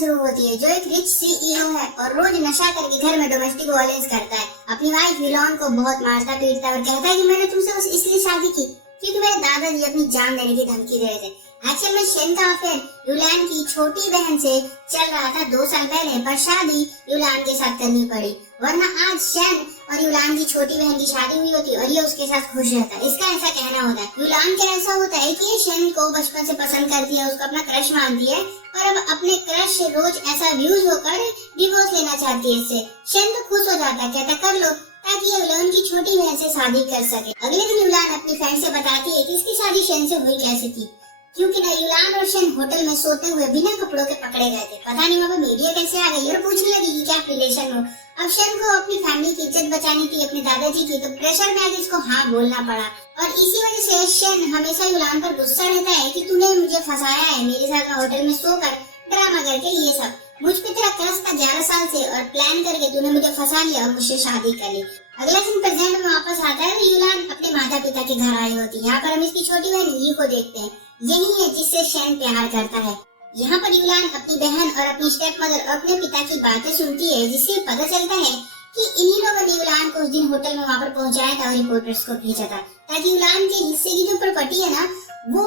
शुरू होती है, जो एक रिच सीईओ है और रोज नशा करके घर में डोमेस्टिक वायलेंस करता है। अपनी वाइफ युलान को बहुत मारता पीटता है और कहता है कि मैंने तुमसे बस इसलिए शादी की क्योंकि मेरे दादाजी अपनी जान देने की धमकी दे रहे थे। एक्चुअल में शेन का अफेयर युलान की छोटी बहन से चल रहा था 2 साल पहले, पर शादी युलान के साथ करनी पड़ी, वरना आज शेन और युलान की छोटी बहन की शादी हुई होती और ये उसके साथ खुश रहता। इसका ऐसा कहना होता है। युलान का ऐसा होता है कि ये शेन को बचपन से पसंद करती है, उसको अपना क्रश मानती है और अब अपने क्रश से रोज ऐसा व्यूज होकर डिवोर्स लेना चाहती है इससे। शेन तो खुश हो जाता है, कहता कर लो ताकि युलान की छोटी बहन से शादी कर सके। अगले दिन युलान अपनी फ्रेंड से बताती है कि इसकी शादी शेन से हुई कैसे थी, क्योंकि ना युलान और शेन होटल में सोते हुए बिना कपड़ों के पकड़े गए थे। पता नहीं वहाँ पे मीडिया कैसे आ गई और पूछने लगी कि क्या रिलेशन हो। अब शेन को अपनी फैमिली की इज्जत बचानी थी, अपने दादाजी की, तो प्रेशर में आके इसको हाँ बोलना पड़ा और इसी वजह से शेन हमेशा युलान पर गुस्सा रहता है कि तूने मुझे फंसाया है, मेरे साथ होटल में सोकर ड्रामा करके, ये सब मुझ पे तेरा क्रश था 11 साल से और प्लान करके तूने मुझे फंसा लिया और मुझसे शादी कर ली। अगला दिन प्रेजेंट में वापस आता है, युलान अपने माता पिता के घर आई होती है। यहाँ पर हम इसकी छोटी बहन यी को देखते हैं, यही है जिससे शेन प्यार करता है। यहाँ पर युलान अपनी बहन और अपनी स्टेप मदर और अपने पिता की बातें सुनती है, जिससे पता चलता है कि इन्हीं लोगों ने युलान को उस दिन होटल में वहाँ पर पहुँचाया था और रिपोर्टर्स को भेजा था ताकि युलान के हिस्से की जो प्रॉपर्टी है ना वो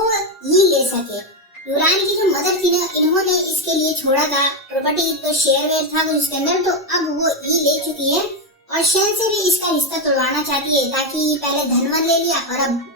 ये ले सके। युलान की जो मदर थी ना, इन्होंने इसके लिए छोड़ा था प्रॉपर्टी, तो शेयर वेयर था कुछ इसके अंदर, तो अब वो ये ले चुकी है और शेन से भी इसका रिश्ता तोड़वाना चाहती है ताकि पहले धनवन ले लिया और अब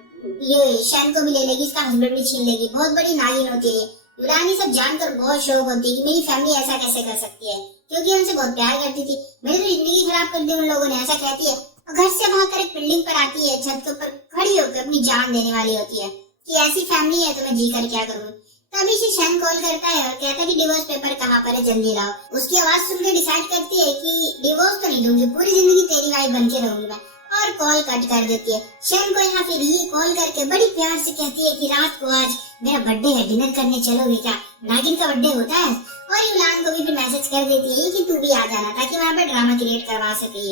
ये शेन को भी ले लेगी, इसका हस्बैंड भी छीन लेगी। बहुत बड़ी नागिन होती है। युलान ये सब जानकर बहुत शौक होती है कि मेरी फैमिली ऐसा कैसे कर सकती है, क्योंकि उनसे बहुत प्यार करती थी। मेरी तो जिंदगी खराब कर दी उन लोगों ने, ऐसा कहती है। और घर से भागकर एक बिल्डिंग पर आती है, छत के ऊपर खड़ी होकर अपनी जान देने वाली होती है कि ऐसी फैमिली है तो मैं जी कर क्या करूँ। तभी से शेन कॉल करता है और कहता है कि डिवोर्स पेपर कहाँ पर है, जल्दी लाओ। उसकी आवाज सुनकर डिसाइड करती है कि डिवोर्स तो नहीं दूंगी, पूरी जिंदगी तेरी वाइफ बन के रहूंगी मैं, और कॉल कट कर देती है। शेन को यहाँ फिर ये कॉल करके बड़ी प्यार से कहती है कि रात को आज मेरा बर्थडे है, डिनर करने चलोगे क्या? नागिन का बर्थडे होता है। और युलान को भी फिर मैसेज कर देती है कि तू भी आ जाना ताकि वहाँ पे ड्रामा क्रिएट करवा सके।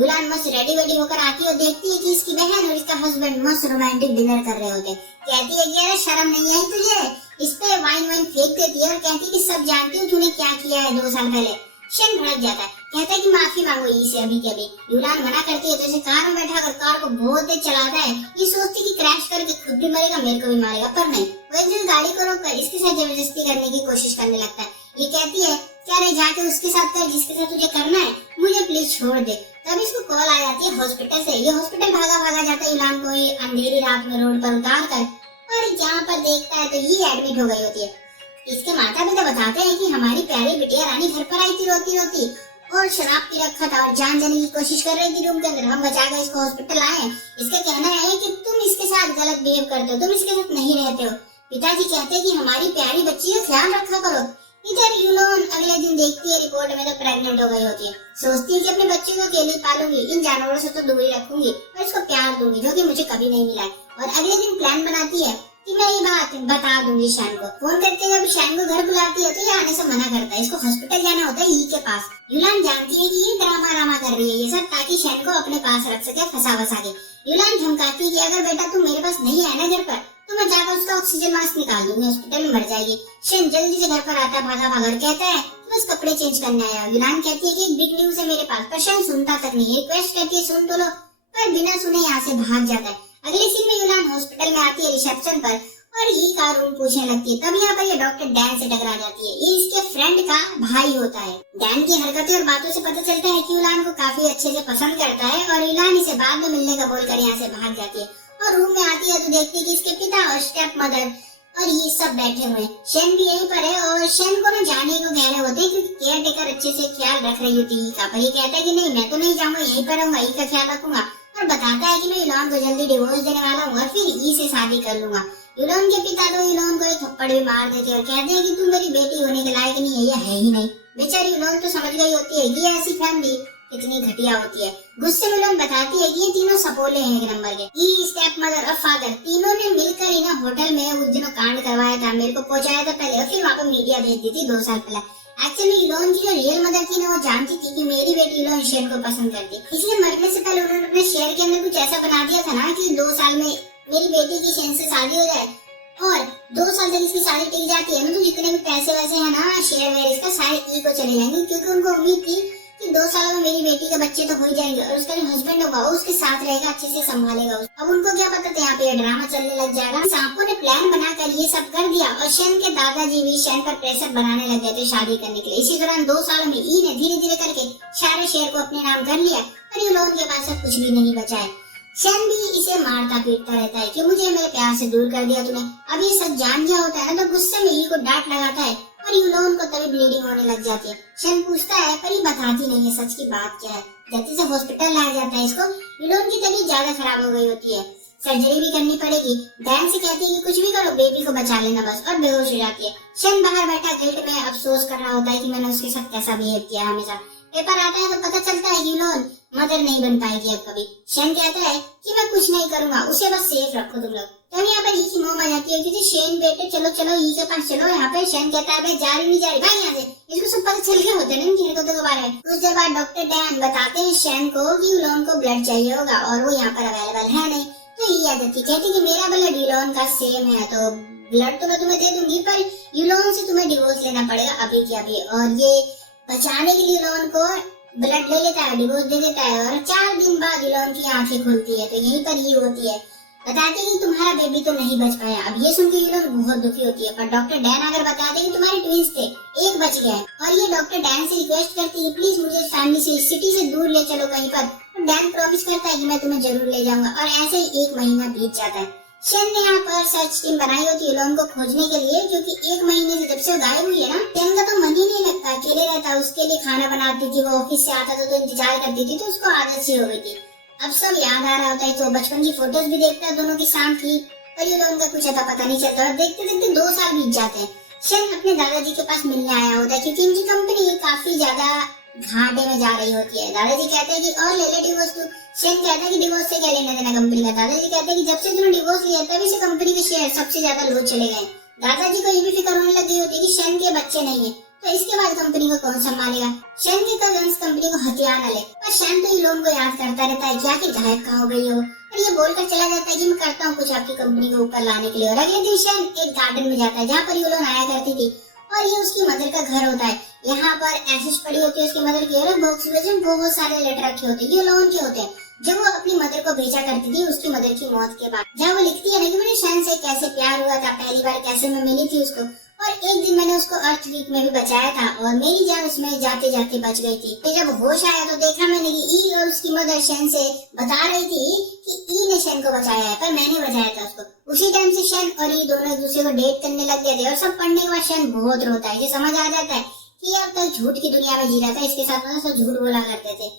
युलान मस्त रेडी वेडी होकर आती है और देखती है कि इसकी बहन और इसका हस्बैंड मस्त रोमांटिक डिनर कर रहे होते। कहती है कि अरे शर्म नहीं आई तुझे? इस पे वाइन वाइन फेंक देती है और कहती है कि सब जानती हूँ तूने क्या किया है 2 साल पहले। शेन भड़क जाता है, कहता है कि माफी मांगो इसे अभी के अभी। युलान मना करती है तो इसे कार में बैठा कर कार को बहुत तेज चलाता है। ये सोचती कि क्रैश करके खुद भी मरेगा, मेरे को भी मारेगा, पर नहीं, वो इंजन गाड़ी को रोककर इसके साथ जबरदस्ती करने की कोशिश करने लगता है। ये कहती है क्या रे जाके उसके साथ कर जिसके साथ तुझे करना है, मुझे प्लीज छोड़ दे। तब इसको कॉल आ जाती है हॉस्पिटल से। ये हॉस्पिटल भागा भागा जाता है युलान को ये अंधेरी रात में रोड पर उतार कर, और यहाँ पर देखता है तो ये एडमिट हो गई होती है। इसके माता पिता बताते हैं कि हमारी प्यारी बिटिया रानी घर पर आई थी रोती रोती और शराब पी रखा था और जान देने की कोशिश कर रही थी रूम के अंदर। हम बचाकर इसको हॉस्पिटल आए। इसका कहना है कि तुम इसके साथ गलत बिहेव करते हो, तुम इसके साथ नहीं रहते हो। पिताजी कहते हैं कि हमारी प्यारी बच्ची का ख्याल रखा करो। इधर युलान अगले दिन देखती है रिपोर्ट में तो प्रेग्नेंट हो गई होती है। सोचती है कि अपने बच्चे को अकेले पालूंगी, इन जानवरों से तो दूरी रखूंगी और इसको प्यार दूंगी जो कि मुझे कभी नहीं मिला। और अगले दिन प्लान बनाती है कि मैं ये बात बता दूंगी शेन को। फोन करके जब शेन को घर बुलाती है तो ये आने से मना करता है। इसको हॉस्पिटल जाना होता है ई के पास। युलान जानती है कि ये ड्रामा कर रही है ये सब ताकि शेन को अपने पास रख सके, फंसा वसा के। युलान धमकाती है कि अगर बेटा तू मेरे पास नहीं आया ना घर पर तो मैं जाकर उसका ऑक्सीजन मास्क निकाल दूंगी, हॉस्पिटल में मर जाएगी। शेन जल्दी से घर पर आता है भागा भागा, कहता है बस कपड़े चेंज करने आया। युलान कहती है कि एक बिग न्यूज है मेरे पास, पर शेन सुनता तक नहीं है। रिक्वेस्ट करती है सुन तो लो, पर बिना सुने यहाँ से भाग जाता है। अगले सीन में युलान हॉस्पिटल में आती है रिसेप्शन पर और ये का रूम पूछने लगती है। तब यहाँ पर ये डॉक्टर डैन से टकरा जाती है। ये इसके फ्रेंड का भाई होता है। डैन की हरकतें और बातों से पता चलता है कि युलान को काफी अच्छे से पसंद करता है और युलान इसे बाद में मिलने का बोलकर यहाँ से भाग जाती है। और रूम में आती है तो देखती है कि इसके पिता और स्टेप मदर और ये सब बैठे हुए। शेन भी यहीं पर है और शेन को न जाने को कह रहे होते हैं क्योंकि केयर टेकर अच्छे से ख्याल रख रही होती है। पर ये कहता है कि नहीं मैं तो नहीं जाऊंगा, यहीं पर रहूंगा, ई का ख्याल रखूंगा, और बताता है कि मैं युलान को जल्दी डिवोर्स देने वाला हूँ और फिर ई से शादी कर लूंगा। युलान के पिता तो युलान को एक थप्पड़ भी मार देते और कहते हैं कि तू मेरी बेटी होने के लायक नहीं है, ये है ही नहीं। बेचारी युलान तो समझ गई होती है कि ऐसी फैमिली कितनी घटिया होती है। गुस्से में युलान बताती है कि ये तीनों सपोले हैं एक नंबर के। ये स्टेप मदर और फादर तीनों ने मिलकर ही ना होटल में उस दिनों कांड करवाया था, मेरे को पहुंचाया था पहले और फिर वहाँ पर मीडिया भेज दी थी 2 साल पहले। एक्चुअली युलान की जो रियल मदर थी ना वो जानती थी कि मेरी बेटी युलान शेन को पसंद करती, इसलिए मरने से पहले उन्होंने अपने शेयर के अंदर कुछ ऐसा बना दिया था ना कि 2 साल में मेरी बेटी की शेन से शादी हो जाए और 2 साल तक इसकी शादी टिक जाती है ना, तो जितने भी पैसे वैसे है ना, शेयर वेयर इसका सारे ई को चले जाएंगे, क्योंकि उनको उम्मीद थी कि 2 सालों में मेरी बेटी के बच्चे तो हो ही जाएंगे और उसका जो हस्बैंड होगा वो उसके साथ रहेगा, अच्छे से संभालेगा। अब उनको क्या पता था यहाँ पे ड्रामा चलने लग जाएगा। सांपों ने प्लान बनाकर ये सब कर दिया और शेन के दादाजी भी शेन पर प्रेशर बनाने लग गए थे शादी करने के लिए। इसी दौरान 2 सालों में ई ने धीरे धीरे करके सारे शेयर को अपने नाम कर लिया और यूलोन के पास अब कुछ भी नहीं बचा है। शेन भी इसे मारता पीटता रहता है कि मुझे मेरे प्यार से दूर कर दिया तूने। अब ये सच जान गया होता है ना, तो गुस्से में ई को डांट लगाता है और यूलोन को तभी ब्लीडिंग होने लग जाती है। शेन पूछता है पर ये बताती नहीं है सच की बात क्या है। जल्दी से हॉस्पिटल लाया जाता है इसको। यूलोन की तबीयत ज्यादा खराब हो गई होती है, सर्जरी भी करनी पड़ेगी। डैन से कहती है कि कुछ भी करो बेबी को बचा लेना बस, और बेहोश हो जाती है। शेन बाहर बैठा गिल्ट में अफसोस कर रहा होता है कि मैंने उसके साथ कैसा बिहेव किया हमेशा। पेपर आता है तो पता चलता है यूलोन मदर नहीं बन पाएगी अब कभी। शेन कहता है कि मैं कुछ नहीं करूंगा, उसे बस सेफ रखो तुम लोग। तब यहाँ पर ई की मोम आ जाती है कि शेन बेटे चलो चलो ई के पास चलो। यहाँ पे शेन कहता है भाई जा रही नहीं जा रही भाई यहाँ से। इसको सब पता चल गया होता है ना कि तो बारे में। कुछ देर बाद डॉक्टर डैन बताते हैं शेन को कि यूलोन को ब्लड चाहिए होगा और वो यहाँ पर अवेलेबल है नहीं। तो ये आ जाती कहती कि मेरा ब्लड यूलोन का सेम है, तो ब्लड तो मैं तुम्हें दे दूंगी पर यूलोन से तुम्हें डिवोर्स लेना पड़ेगा अभी के अभी। और ये बचाने के लिए यूलोन को ब्लड ले लेता है, डिवोर्स दे देता है और 4 दिन बाद यूलोन की आंखें खुलती है। तो यहीं पर ये होती है, बताते हैं कि तुम्हारा बेबी तो नहीं बच पाया। अब ये सुन के यूलोन बहुत दुखी होती है, पर डॉक्टर डैन आकर बताते हैं कि तुम्हारे ट्विंस थे, एक बच गया है। और ये डॉक्टर डैन से रिक्वेस्ट करती है प्लीज मुझे फैमिली से सिटी से दूर ले चलो कहीं पर। और डैन प्रॉमिस करता है कि मैं तुम्हें जरूर ले जाऊंगा। और ऐसे ही 1 महीना बीत जाता है। शेन ने यहाँ पर सर्च टीम बनाई होती है यूलोन को खोजने के लिए, क्योंकि 1 महीने से जब से वो गायब हुई है ना, शेन का तो मन ही नहीं लगता, अकेले रहता। उसके लिए खाना बनाती थी, वो ऑफिस से आता था तो इंतजार करती थी, तो उसको आदत सी हो गई थी। अब सब याद आ रहा होता है, तो बचपन की फोटोज भी देखता है दोनों के साथ ही। पर यूलोन का कुछ अता पता नहीं चलता और देखते देखते 2 साल बीत जाते हैं। शेन अपने दादाजी के पास मिलने आया होता है, क्योंकि इनकी कंपनी काफी ज्यादा घाटे में जा रही होती है। दादाजी कहते हैं कि और ले ले डिवोर्स तू। शेन कहता है कि डिवोर्स से क्या लेना देना कंपनी का। दादाजी कहते हैं कि जब से तूने डिवोर्स लिया तभी से कंपनी के शेयर सबसे ज्यादा लो चले गए। दादाजी को ये भी फिक्र होने लगी होती है कि शेन के बच्चे नहीं है, तो इसके बाद कंपनी को कौन संभालेगा। शेन के कजन्स कंपनी को हथियार न ले, पर शेन तो यूलोन को याद करता रहता है क्या कि गायब कहाँ हो गई हो। और ये बोलकर चला जाता है कि मैं करता हूँ कुछ आपकी कंपनी को ऊपर लाने के लिए। और अगले दिन शेन एक गार्डन में जाता है जहाँ पर यूलोन आया करती थी, और ये उसकी मदर का घर होता है। यहाँ पर एसेज पड़ी होती है उसकी मदर की, और बॉक्स में बहुत सारे लेटर रखे होते हैं, ये यूलोन के होते हैं, जब वो अपनी मदर को भेजा करती थी उसकी मदर की मौत के बाद। जहाँ वो लिखती है ना कि मेरे शेन से कैसे प्यार हुआ था, पहली बार कैसे मैं मिली थी उसको, और एक दिन मैंने उसको अर्थक्वेक में भी बचाया था और मेरी जान उसमें जाते जाते बच गई थी। फिर जब होश आया तो देखा मैंने कि ई और उसकी मदर शेन से बता रही थी कि ई ने शेन को बचाया है, पर मैंने बचाया था उसको। उसी टाइम से शेन और ई दोनों एक दूसरे को डेट करने लग गए थे। और सब पढ़ने के बाद शेन बहुत रोता है, ये समझ आ जाता है कि अब तक झूठ की दुनिया में जी रहा था, इसके साथ सब झूठ बोला करते थे।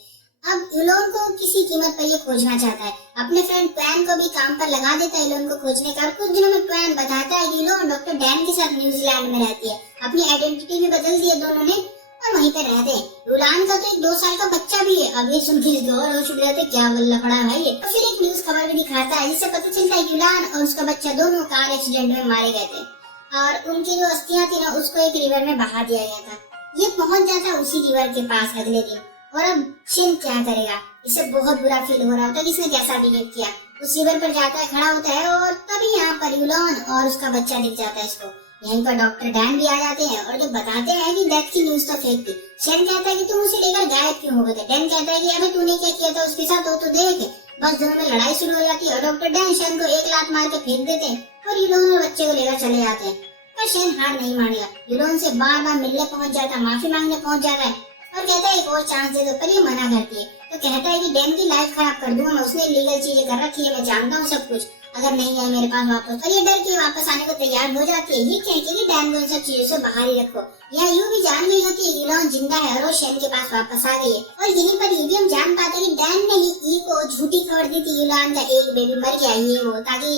अब यूलोन को किसी कीमत पर ये खोजना चाहता है। अपने फ्रेंड क्वैन को भी काम पर लगा देता है यूलोन को खोजने का। कुछ दिनों में क्वैन बताता है कि यूलोन डॉक्टर डैन के साथ न्यूजीलैंड में रहती है, अपनी आइडेंटिटी भी बदल दी है दोनों ने और वहीं पर रहते हैं। यूलान का तो एक 2 साल का बच्चा भी है। अब ये सुन के गौर हो चुके थे क्या बल्ला पड़ा भाई ये। तो फिर एक न्यूज खबर भी दिखाता है जिससे पता चलता है यूलान और उसका बच्चा दोनों कार एक्सीडेंट में मारे गए थे और उनकी जो अस्थियां थी ना उसको एक रिवर में बहा दिया गया था। ये पहुंच जाता है उसी रिवर के पास अगले दिन। और अब शेन क्या करेगा, इसे बहुत बुरा फील हो रहा होता है कि इसने कैसा बिहेव किया। उस रिवर पर जाता है, खड़ा होता है और तभी यहाँ पर यूलोन और उसका बच्चा दिख जाता है इसको। यहीं पर डॉक्टर डैन भी आ जाते हैं और जो बताते हैं कि डेथ की न्यूज तो फेक थी। शेन कहता है कि तुम उसे लेकर गायब क्यों हो गए थे। डैन कहता है कि अबे तूने क्या किया था उसके साथ, वो तो देख। बस दोनों में लड़ाई शुरू हो जाती है और डॉक्टर डैन शेन को एक लात मार के फेंक देते हैं और यूलोन और बच्चे को लेकर चले जाते हैं। पर शेन हार नहीं मानेगा, यूलोन से बार बार मिलने पहुंच जाता है, माफी मांगने पहुंच जाता है और कहता है एक और चांस दे दो, पर ये मना करती है। तो कहता है कि डैन की लाइफ खराब कर दूंगा मैं, उसने लीगल चीजें कर रखी है, मैं जानता हूँ सब कुछ, अगर नहीं आए मेरे पास वापस। और ये डर के वापस आने को तैयार हो जाती है, ये कह के कि डैन को इन सब चीजों से बाहर ही रखो। या यूं भी जान गई होती है यूलोन जिंदा है और वो शेन के पास वापस आ गई है। और यहीं पर ये भी हम जान पाते हैं कि डैन ने ही ई को झूठी खबर दी थी यूलोन का एक बेबी मर गया ये वो, ताकि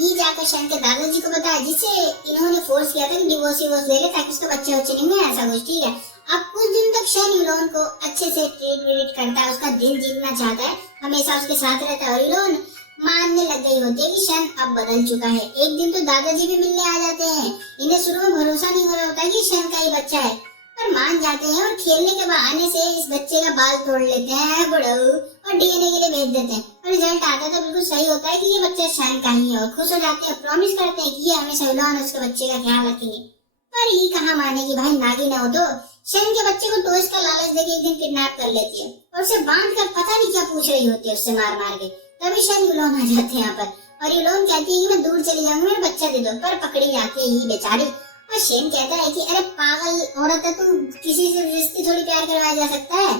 ई जाकर शेन के दादाजी को बताया, जिससे इन्होंने फोर्स किया था कि डिवोर्स ले ले ताकि उसका बच्चे नहीं हुए ऐसा कुछ। ठीक है, अब कुछ दिन तक शेन यूलोन को अच्छे से ट्रीट करता है, उसका दिल जीतना चाहता है, हमेशा उसके साथ रहता है। और यूलोन मानने लग गई होती है कि शेन अब बदल चुका है। एक दिन तो दादाजी भी मिलने आ जाते हैं। इन्हें शुरू में भरोसा नहीं हो रहा होता है कि शेन का ही बच्चा है, पर मान जाते हैं और खेलने के बहाने से इस बच्चे का बाल तोड़ लेते हैं बुढ़ऊ और डीएनए के लिए भेज देते हैं। और रिजल्ट आता है तो बिल्कुल सही होता है कि ये बच्चा शैन का ही है और खुश हो जाते हैं, प्रॉमिस करते हैं कि ये हमेशा इलॉन उसके बच्चे का ख्याल रखेंगे। पर ये कहाँ मानेगी भाई, नागी ना हो तो शैन के बच्चे को टॉयज का लालच देके एक दिन किडनैप कर लेती है और उसे बांध कर पता नहीं क्या पूछ रही होती है उससे मार मार के। तभी शैन इलॉन आ जाते हैं यहाँ पर और इलॉन कहती है कि मैं दूर चली जाऊंगी, मेरा बच्चा दे दो। पर पकड़ी जाती है ये बेचारी और शेन कहता है कि अरे पागल औरत है तू, किसी से रिश्ते थोड़ी प्यार करवाया जा सकता है,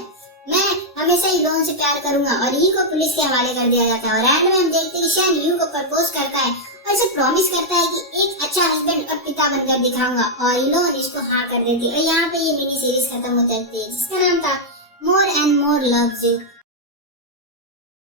मैं हमेशा इलॉन से प्यार करूंगा। और ई को पुलिस के हवाले कर दिया जाता है और एंड में हम देखते हैं कि शेन यू को प्रपोज करता है और इसे प्रॉमिस करता है कि एक अच्छा हस्बैंड और पिता बनकर दिखाऊंगा और इलॉन इसको हाँ कर देती है। और यहाँ पे ये मिनी सीरीज खत्म हो जाती है जिसका नाम था more and more loves you.